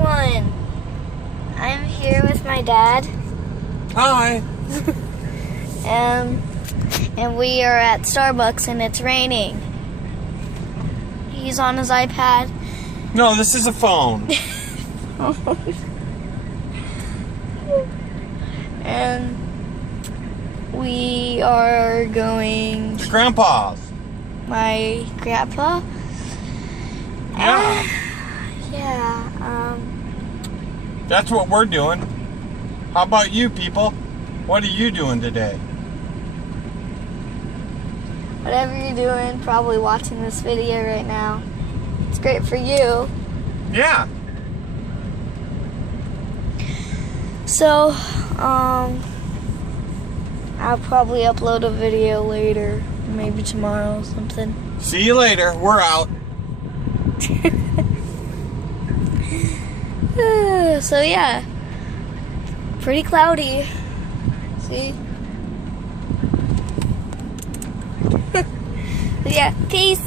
everyone. I'm here with my dad. Hi. And we are at Starbucks and it's raining. He's on his iPad. No, this is a phone. And we are going It's Grandpa's. my grandpa. Yeah. That's what we're doing. How about you people? What are you doing today? Whatever you're doing, probably watching this video right now. It's great for you. Yeah. So, I'll probably upload a video later, maybe tomorrow or something. See you later. We're out. So yeah, pretty cloudy. See? Yeah, peace.